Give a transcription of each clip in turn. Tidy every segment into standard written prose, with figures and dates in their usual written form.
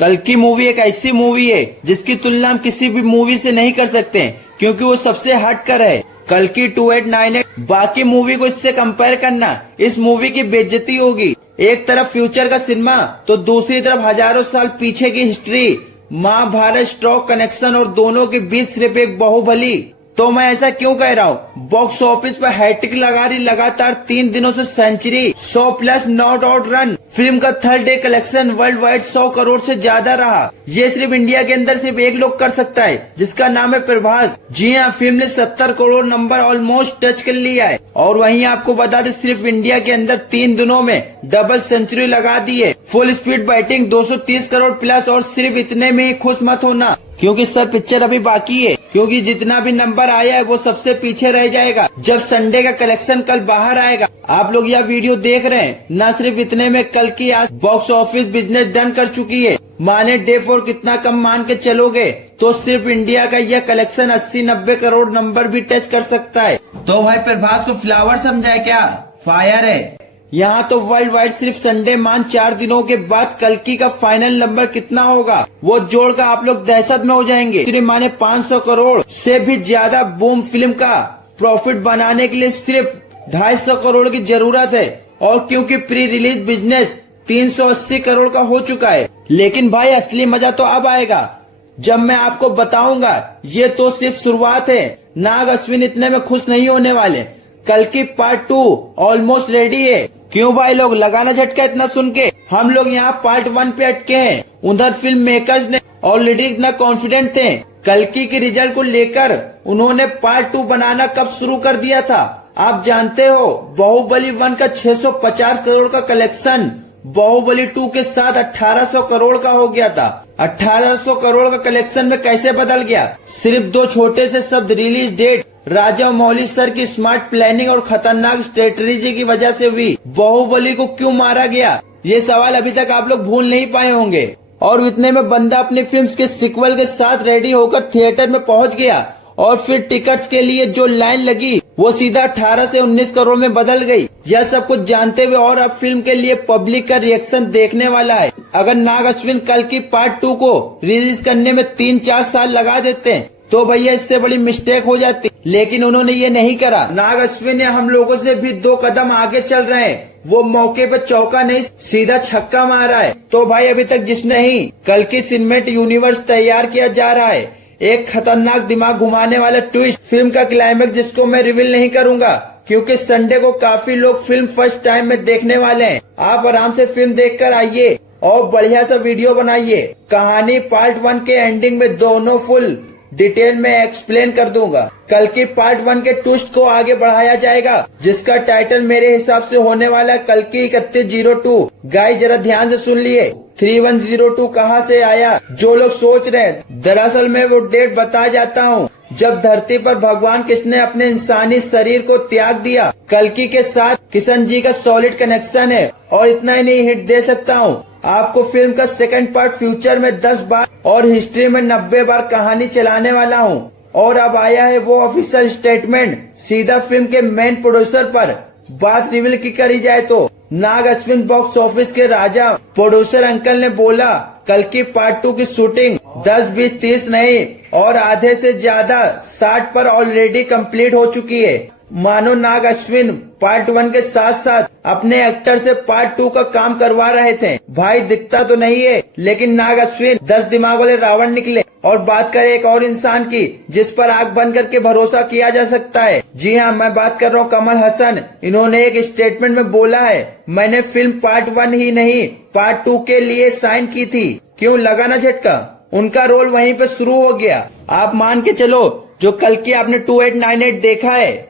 कल की मूवी एक ऐसी मूवी है जिसकी तुलना हम किसी भी मूवी से नहीं कर सकते क्योंकि वो सबसे हटकर है। कल की 2898 बाकी मूवी को इससे कंपेयर करना इस मूवी की बेइज्जती होगी। एक तरफ फ्यूचर का सिनेमा तो दूसरी तरफ हजारों साल पीछे की हिस्ट्री, महाभारत स्टॉक कनेक्शन और दोनों के बीच सिर्फ एक बाहुबली। तो मैं ऐसा क्यों कह रहा हूँ? बॉक्स ऑफिस पर हैट्रिक लगा रही लगातार 3 दिनों से century, 100+ not out run. Film का third day collection world wide 100 crore से ज्यादा रहा। ये सिर्फ इंडिया के अंदर सिर्फ एक लोग कर सकता है जिसका नाम है प्रभास। जी हाँ, फिल्म ने 70 करोड़ नंबर ऑलमोस्ट टच कर लिया है। और वहीं आपको बता दें सिर्फ इंडिया के अंदर 3 दिनों में डबल सेंचुरी लगा दी है। Full speed batting 230 crore plus. और सिर्फ इतने में ही खुश मत होना क्योंकि सर पिक्चर अभी बाकी है, क्योंकि जितना भी नंबर आया है वो सबसे पीछे रह जाएगा जब संडे का कलेक्शन कल बाहर आएगा। आप लोग यह वीडियो देख रहे हैं, न सिर्फ इतने में कल की आज बॉक्स ऑफिस बिजनेस डन कर चुकी है। माने डे 4 कितना कम मान के चलोगे तो सिर्फ इंडिया का यह कलेक्शन 80-90 करोड़ नंबर भी टच कर सकता है। तो भाई प्रभास को फ्लावर समझा है क्या? फायर है। यहाँ तो वर्ल्ड वाइड सिर्फ संडे मान 4 दिनों के बाद कल्कि का फाइनल नंबर कितना होगा वो जोड़कर आप लोग दहशत में हो जाएंगे। सिर्फ माने 500 करोड़ से भी ज्यादा बूम फिल्म का प्रॉफिट बनाने के लिए सिर्फ 250 करोड़ की जरूरत है। और क्योंकि प्री रिलीज बिजनेस 380 करोड़ का हो चुका है। लेकिन भाई असली मजा तो अब आएगा जब मैं आपको बताऊंगा। ये तो सिर्फ शुरुआत है। नाग अश्विन इतने में खुश नहीं होने वाले। कल की पार्ट 2 ऑलमोस्ट रेडी है। क्यों भाई लोग लगाना झटका इतना सुन के? हम लोग यहाँ पार्ट 1 पे अटके हैं। उधर फिल्म मेकर्स ने ऑलरेडी इतना कॉन्फिडेंट थे कल्कि के रिजल्ट को लेकर, उन्होंने पार्ट 2 बनाना कब शुरू कर दिया था आप जानते हो? बाहुबली 1 का 650 करोड़ का कलेक्शन बाहुबली 2 के साथ 1800 करोड़ का हो गया था। 1800 करोड़ का कलेक्शन में कैसे बदल गया? सिर्फ 2 छोटे से शब्द रिलीज डेट, राजा मौली सर की स्मार्ट प्लानिंग और खतरनाक स्ट्रेटेजी की वजह से हुई। बाहुबली को क्यों मारा गया ये सवाल अभी तक आप लोग भूल नहीं पाए होंगे। और इतने में बंदा अपनी फिल्म के सिक्वल के साथ रेडी होकर थिएटर में पहुंच गया और फिर टिकट्स के लिए जो लाइन लगी वो सीधा 18 से 19 करोड़ में बदल गई। यह सब कुछ जानते हुए और अब फिल्म के लिए पब्लिक का रिएक्शन देखने वाला है। अगर नाग अश्विन कल की पार्ट 2 को रिलीज करने में 3-4 साल लगा देते हैं तो भैया इससे बड़ी मिस्टेक हो जाती। लेकिन उन्होंने ये नहीं करा। नाग अश्विन ने हम लोगों से भी 2 कदम आगे चल रहे हैं। वो मौके पे चौका नहीं सीधा छक्का मारा है। तो भाई अभी तक जिसने ही कल की सिनेमेटिक यूनिवर्स तैयार किया जा रहा है, एक खतरनाक दिमाग घुमाने वाला ट्विस्ट, फिल्म का क्लाइमेक्स जिसको मैं रिवील नहीं करूंगा क्योंकि संडे को काफी लोग फिल्म फर्स्ट टाइम में देखने वाले हैं। आप आराम से फिल्म देखकर आइए और बढ़िया सा वीडियो बनाइए। कहानी पार्ट 1 के एंडिंग में दोनों फुल डिटेल में एक्सप्लेन कर दूंगा। कल की पार्ट 1 के ट्विस्ट को आगे बढ़ाया जाएगा जिसका टाइटल मेरे हिसाब से होने वाला है कल की 3102। गाइस जरा ध्यान से सुन लिए 3102 कहाँ से आया? जो लोग सोच रहे हैं, दरअसल मैं वो डेट बता जाता हूँ जब धरती पर भगवान कृष्ण ने अपने इंसानी शरीर को त्याग दिया। कल्कि के साथ किशन जी का सॉलिड कनेक्शन है। और इतना ही नहीं, हिट दे सकता हूँ आपको, फिल्म का सेकंड पार्ट फ्यूचर में 10 बार और हिस्ट्री में 90 बार कहानी चलाने वाला हूँ। और अब आया है वो ऑफिशियल स्टेटमेंट सीधा फिल्म के मेन प्रोड्यूसर पर। बात रिवील की करी जाए तो नाग अश्विन बॉक्स ऑफिस के राजा प्रोड्यूसर अंकल ने बोला कल की पार्ट 2 की शूटिंग 10, 20, 30 नहीं और आधे से ज्यादा 60 पर ऑलरेडी कंप्लीट हो चुकी है। मानो नाग अश्विन पार्ट 1 के साथ साथ अपने एक्टर से पार्ट 2 का काम करवा रहे थे। भाई दिखता तो नहीं है लेकिन नाग अश्विन 10 दिमाग वाले रावण निकले। और बात करें एक और इंसान की जिस पर आंख बंद करके भरोसा किया जा सकता है। जी हाँ, मैं बात कर रहा हूँ कमल हसन। इन्होंने एक स्टेटमेंट में बोला है मैंने फिल्म पार्ट 1 ही नहीं पार्ट 2 के लिए साइन की थी। क्यों लगा ना झटका? उनका रोल वहीं पे शुरू हो गया। आप मान के चलो जो कल की आपने 2898 देखा है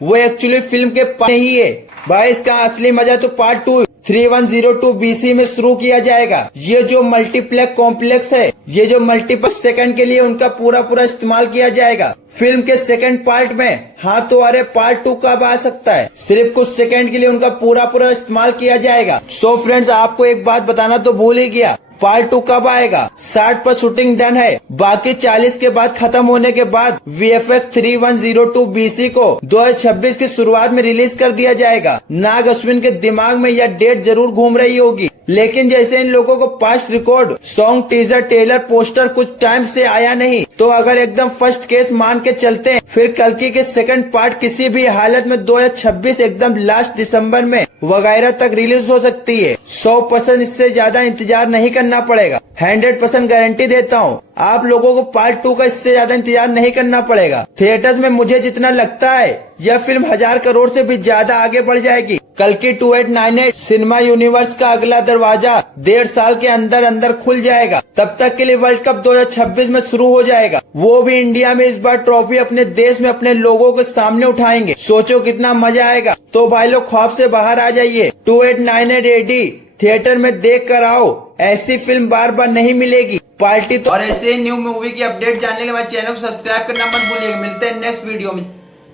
वो एक्चुअली फिल्म के पार्ट नहीं है। भाई इसका असली मजा तो पार्ट 2 3102 BC में शुरू किया जाएगा। ये जो मल्टीप्लेक्स कॉम्प्लेक्स है, ये जो मल्टीपल सेकंड के लिए उनका पूरा इस्तेमाल किया जाएगा फिल्म के सेकंड पार्ट में। हाँ तो अरे पार्ट 2 कब आ सकता है? सिर्फ कुछ सेकंड के लिए उनका पूरा इस्तेमाल किया जाएगा। सो फ्रेंड्स आपको एक बात बताना तो भूल ही गया, पार्ट 2 कब आएगा? 60 पर शूटिंग डन है, बाकी 40 के बाद खत्म होने के बाद VFX 3102 BC को 2026 की शुरुआत में रिलीज कर दिया जाएगा। नाग अश्विन के दिमाग में यह डेट जरूर घूम रही होगी लेकिन जैसे इन लोगों को past record song, teaser, trailer, poster कुछ टाइम से आया नहीं, तो अगर एकदम फर्स्ट केस मान के चलते हैं, फिर कल्कि के सेकंड पार्ट किसी भी हालत में 2026 एकदम लास्ट दिसंबर में वगैरह तक रिलीज हो सकती है। 100% इससे ज्यादा इंतजार नहीं करना पड़ेगा। 100% गारंटी देता हूँ, आप लोगों को पार्ट 2 का इससे ज्यादा इंतजार नहीं करना पड़ेगा। थिएटर्स में मुझे जितना लगता है यह फिल्म 1000 करोड़ से भी ज्यादा आगे बढ़ जाएगी। कल्कि 2898 सिनेमा यूनिवर्स का अगला दरवाजा 1.5 साल के अंदर अंदर खुल जाएगा। तब तक के लिए वर्ल्ड कप 2026 में शुरू हो जाएगा, वो भी इंडिया में। इस बार ट्रॉफी अपने देश में अपने लोगों के सामने उठाएंगे। सोचो कितना मजा आएगा। तो भाई लोग ख्वाब से बाहर आ जाइए। 2898 AD थिएटर में देख कर आओ, ऐसी फिल्म बार बार नहीं मिलेगी। पार्टी तो और ऐसे न्यू मूवी की अपडेट जानने के लिए हमारे चैनल को सब्सक्राइब करना मत भूलिएगा। मिलते हैं नेक्स्ट वीडियो में।